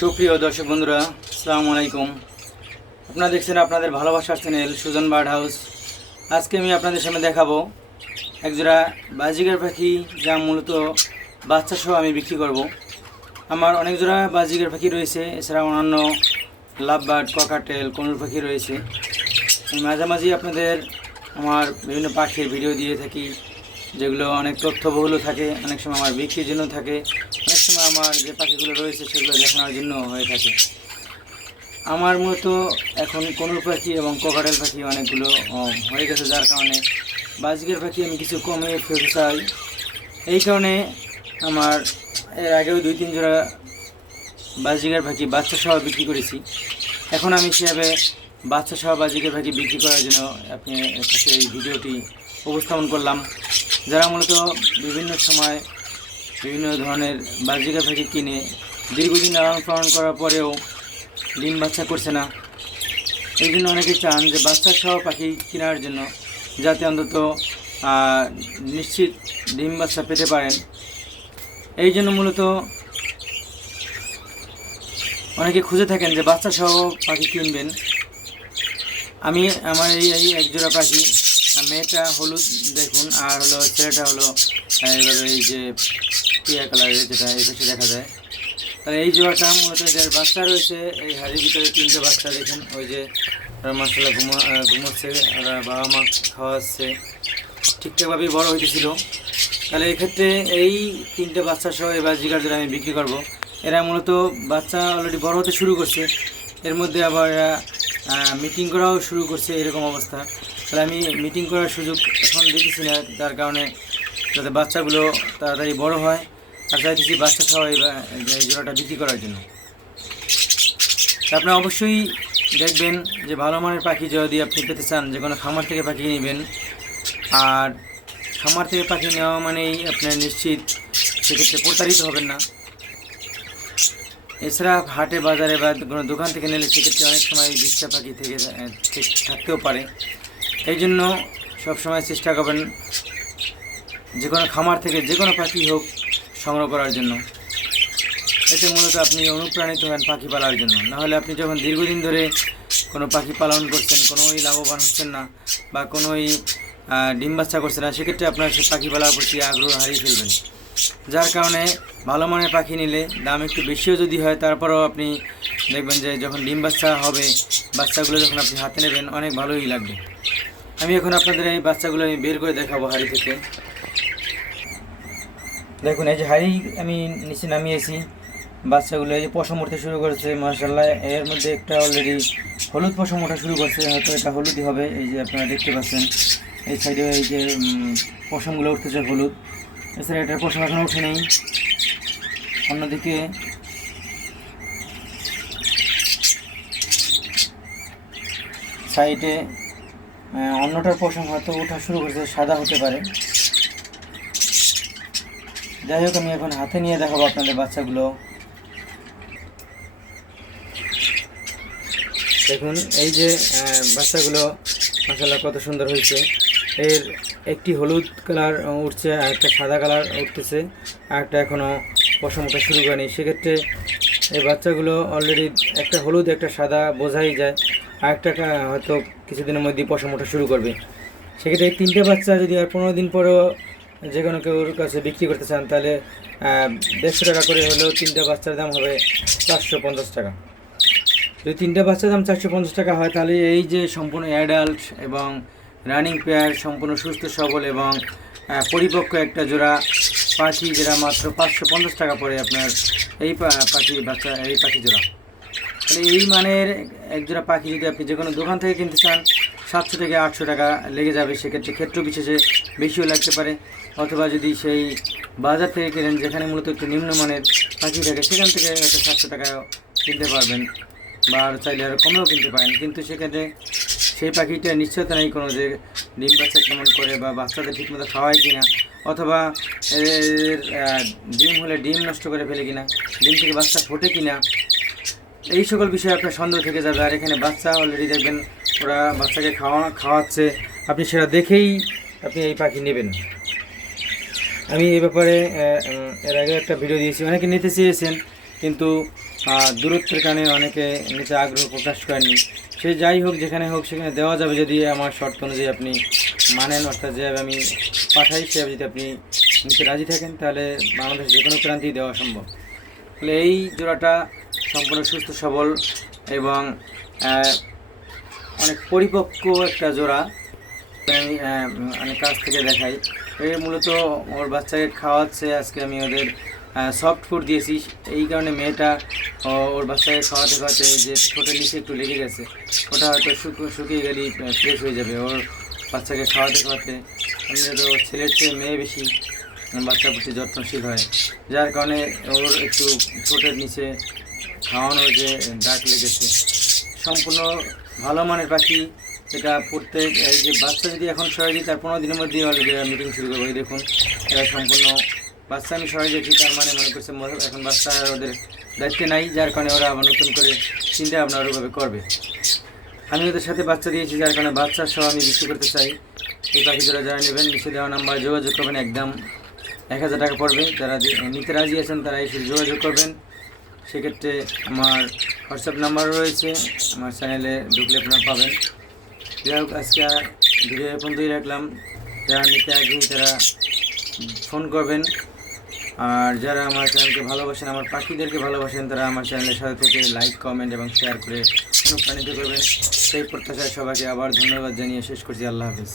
সুপ্রিয় দর্শক বন্ধুরা, আসসালামু আলাইকুম। আপনারা দেখছেন আপনাদের ভালোবাসার চ্যানেল সুজন বার্ড হাউস। আজকে আমি আপনাদের সামনে দেখাবো একজোড়া বাজিগার পাখি, যা মূলত বাচ্চা সহ আমি বিক্রি করব। আমার অনেক জোড়া বাজিগার পাখি রয়েছে, এছাড়া অন্যান্য লাভ বার্ড ককাটেল, কনুর পাখি রয়েছে। আমি মাঝামাঝি আপনাদের আমার বিভিন্ন পাখির ভিডিও দিয়ে থাকি। যেগুলো অনেক তথ্যবহুল থাকে, অনেক সময় আমার বিক্রির জন্য থাকে, অনেক সময় আমার যে পাখিগুলো রয়েছে সেগুলো দেখানোর জন্য হয়ে থাকে। আমার মতো এখন কনুর পাখি এবং কোকাটেল পাখি অনেকগুলো হয়ে গেছে যার কারণে বাজগের পাখি আমি কিছু কমে ফেলতে চাই। এই কারণে আমার এর আগেও দুই, তিন জোড়া বাজিগার পাখি বাচ্চা সহ বিক্রি করেছি। এখন আমি সেভাবে বাচ্চা সহ বাজিগার পাখি বিক্রি করার জন্য আপনি এই ভিডিওটি উপস্থাপন করলাম। যারা মূলত বিভিন্ন সময় বিভিন্ন ধরনের বাজিকা পাখি কিনে দীর্ঘদিন লালন পালন করার পরেও ডিম বাচ্চা করছে না। এই জন্য অনেকে চান যে বাচ্চা সহ পাখি কেনার জন্য যাতে অন্তত নিশ্চিত ডিম বাচ্চা পেতে পারেন। এই জন্য মূলত অনেকে খুঁজে থাকেন যে বাচ্চা সহ পাখি কিনবেন। আমি, আমার এই একজোড়া পাখি মেয়েটা হলুদ, দেখুন। আর হলো ছেলেটা হলো এভাবে এই যে টিয়া কালারের যেটা, এই দেখা যায়। তাহলে এই জোড়াটা মূলত এদের বাচ্চা রয়েছে, এই হাড়ির ভিতরে তিনটে বাচ্চা, দেখুন। ওই যে মাসাল্লাহ ঘুমা ঘুমোচ্ছে বাবা মা খাওয়াচ্ছে। ঠিকঠাকভাবেই বড় হইতেছিল। তাহলে এক্ষেত্রে এই তিনটে বাচ্চা সহ এবার জিগার জোড়া আমি বিক্রি করব। এরা মূলত বাচ্চা অলরেডি বড় হতে শুরু করছে। এর মধ্যে আবার মিটিং করাও শুরু করছে, এরকম অবস্থা। তাহলে আমি মিটিং করার সুযোগ এখন দেখেছি না, যার কারণে যাতে বাচ্চাগুলো তাড়াতাড়ি বড় হয়, আর চাইতেছি বাচ্চা সহ এই জোড়াটা বিক্রি করার জন্য। তা আপনারা অবশ্যই দেখবেন যে ভালো মানের পাখি যদি আপনি পেতে চান, যে কোনো খামার থেকে পাখি নেবেন, আর খামার থেকে পাখি নেওয়া মানেই আপনার নিশ্চিত সেক্ষেত্রে প্রতারিত হবেন না। এছাড়া হাটে, বাজারে বা কোনো দোকান থেকে নিলে সেক্ষেত্রে অনেক সময় বিষ্ঠা পাখি থেকে থাকতেও পারে। এই জন্য সবসময় চেষ্টা করবেন যে কোনো খামার থেকে যে কোনো পাখি হোক সংগ্রহ করার জন্য। এতে মূলত আপনি অনুপ্রাণিত হন পাখি পালার জন্য। নাহলে আপনি যখন দীর্ঘদিন ধরে কোনো পাখি পালন করছেন, কোনোই লাভবান হচ্ছেন না বা কোনোই ডিম বাচ্চা করছেন না, সেক্ষেত্রে আপনার সে পাখি পালার প্রতি আগ্রহ হারিয়ে ফেলবেন। যার কারণে ভালো মানের পাখি নিলে দাম একটু বেশিও যদি হয়, তারপরেও আপনি দেখবেন যে যখন ডিম বাচ্চা হবে, বাচ্চাগুলো যখন আপনি হাতে নেবেন, অনেক ভালোই লাগবে। আমি এখন আপনাদের এই বাচ্চাগুলো আমি বের করে দেখাবো হাড়ি থেকে। দেখুন, এই যে হাড়ি আমি নিচে নামিয়েছি। বাচ্চাগুলো এই যে পশম উঠতে শুরু করেছে মার্শাল্লাহ এর মধ্যে একটা অলরেডি হলুদ পশম ওঠা শুরু করছে, হয়তো এটা হলুদই হবে, এই যে আপনারা দেখতে পাচ্ছেন। এই সাইডে এই যে পশমগুলো উঠতেছে হলুদ। এছাড়া এটার পশম এখনও ওঠে নেই। অন্যদিকে সাইডে অন্যটার পশম হয়তো ওঠা শুরু করেছে, সাদা হতে পারে। যাই হোক, আমি এখন হাতে নিয়ে দেখাবো আপনাদের বাচ্চাগুলো। দেখুন, এই যে বাচ্চাগুলো মাসাল্লাহ কত সুন্দর হয়েছে। এর একটি হলুদ কালার উঠছে, আর একটা সাদা কালার উঠতেছে, আর একটা এখনও পশম ওঠা শুরু করেনি। সেক্ষেত্রে এই বাচ্চাগুলো অলরেডি একটা হলুদ, একটা সাদা, বোঝাই যায়। আর একটা কা- হয়তো কিছুদিনের মধ্যেই পশম ওঠা শুরু করবে। সেক্ষেত্রে এই তিনটে বাচ্চা যদি আর পনেরো দিন পরেও যে কোনো কেউর কাছে বিক্রি করতে চান, তাহলে দেড়শো টাকা করে হলেও তিনটে বাচ্চার দাম হবে চারশো পঞ্চাশ টাকা। যদি তিনটে বাচ্চার দাম চারশো পঞ্চাশ টাকা হয়, তাহলে এই যে সম্পূর্ণ অ্যাডাল্ট এবং রানিং পেয়ার সম্পূর্ণ সুস্থ, সবল এবং পরিপক্ক একটা জোড়া পাখি, যেটা মাত্র পাঁচশো পঞ্চাশ টাকা পড়ে আপনার এই পাখি, বাচ্চা, এই পাখি জোড়া। তাহলে এই মানের একজোড়া পাখি যদি আপনি যে কোনো দোকান থেকে কিনতে চান, সাতশো থেকে আটশো টাকা লেগে যাবে। সেক্ষেত্রে ক্ষেত্র বিশেষে বেশিও লাগতে পারে। অথবা যদি সেই বাজার থেকে কেনেন, যেখানে মূলত একটু নিম্নমানের পাখি থাকে, সেখান থেকে হয়তো সাতশো টাকায় কিনতে পারবেন বা আর চাইলে আরও কমেও কিনতে পারেন। কিন্তু সেক্ষেত্রে সেই পাখিটা নিশ্চয়তা নেই কোনো যে ডিম বাচ্চা কেমন করে বা বাচ্চাদের ঠিকমতো খাওয়ায় কিনা, অথবা এর ডিম হলে ডিম নষ্ট করে ফেলে কিনা, ডিম থেকে বাচ্চা ফোটে কিনা এই সকল বিষয়ে আপনার সন্দেহ থেকে যাবে। আর এখানে বাচ্চা অলরেডি দেখবেন, ওরা বাচ্চাকে খাওয়া, খাওয়াচ্ছে। আপনি সেটা দেখেই আপনি এই পাখি নেবেন। আমি এই ব্যাপারে এর আগে একটা ভিডিও দিয়েছি। অনেকে নিতে চেয়েছেন, কিন্তু দূরত্বের কারণে অনেকে নিতে আগ্রহ প্রকাশ করেননি। সে যাই হোক, যেখানে হোক, সেখানে দেওয়া যাবে যদি আমার শর্ত অনুযায়ী আপনি মানেন। অর্থাৎ যেভাবে আমি পাঠাই সেভাবে যদি আপনি নিতে রাজি থাকেন, তাহলে বাংলাদেশ যে কোনো প্রান্তেই দেওয়া সম্ভব। তাহলে এই জোড়াটা সম্পূর্ণ সুস্থ, সবল এবং অনেক পরিপক্ক একটা জোড়া আমি কাছ থেকে দেখাই। এ মূলত ওর বাচ্চাকে খাওয়াচ্ছে, আজকে আমি ওদের সফট ফুড দিয়েছি। এই কারণে মেয়েটা ওর বাচ্চাকে খাওয়াতে খাওয়াতে যে ছোটোর নিচে একটু লেগে গেছে, ওটা হয়তো শুকো- শুকিয়ে গেলেই ফ্রেশ হয়ে যাবে ওর বাচ্চাকে খাওয়াতে খাওয়াতে। আমি তো ছেলের চেয়ে মেয়ে বেশি, বাচ্চার প্রতি যত্নশীল হয়। যার কারণে ওর একটু ঠোঁটের নিচে খাওয়ানোর যে দাগ লেগেছে। সম্পূর্ণ ভালো মানের পাখি। এটা প্রত্যেক, এই যে বাচ্চা যদি এখন সরাই দিই, তার পনেরো দিনের মধ্যেই অলরেডি মিটিং শুরু করব। দেখুন, এরা সম্পূর্ণ বাচ্চা আমি সরাই দিয়েছি, তার মানে মনে করছে এখন বাচ্চা ওদের দায়িত্বে নাই, যার কারণে ওরা আবার নতুন করে চিন্তা ভাবনা ওরভাবে করবে। আমি ওদের সাথে বাচ্চা দিয়েছি, যার কারণে বাচ্চা সহ আমি বিক্রি করতে চাই। এই পাখি যারা যারা নেবেন নিচে দেওয়া নাম্বার যোগাযোগ করবেন, একদম এক হাজার টাকা পড়বে। যারা নিতে রাজি আছেন, তারা এসে যোগাযোগ করবেন। সেক্ষেত্রে আমার হোয়াটসঅ্যাপ নাম্বার রয়েছে, আমার চ্যানেলে ঢুকলে আপনারা পাবেন। যাই হোক, আজকে ভিডিও পর্যন্তই রাখলাম। যারা নিতে আগ্রহী তারা ফোন করবেন। আর যারা আমার চ্যানেলকে ভালোবাসেন, আমার পাখিদেরকে ভালোবাসেন, তারা আমার চ্যানেলের সাথে থেকে লাইক, কমেন্ট এবং শেয়ার করে অনুপ্রাণিত করবেন। সেই প্রত্যাশায় সবাইকে আবার ধন্যবাদ জানিয়ে শেষ করছি। আল্লাহ হাফিজ।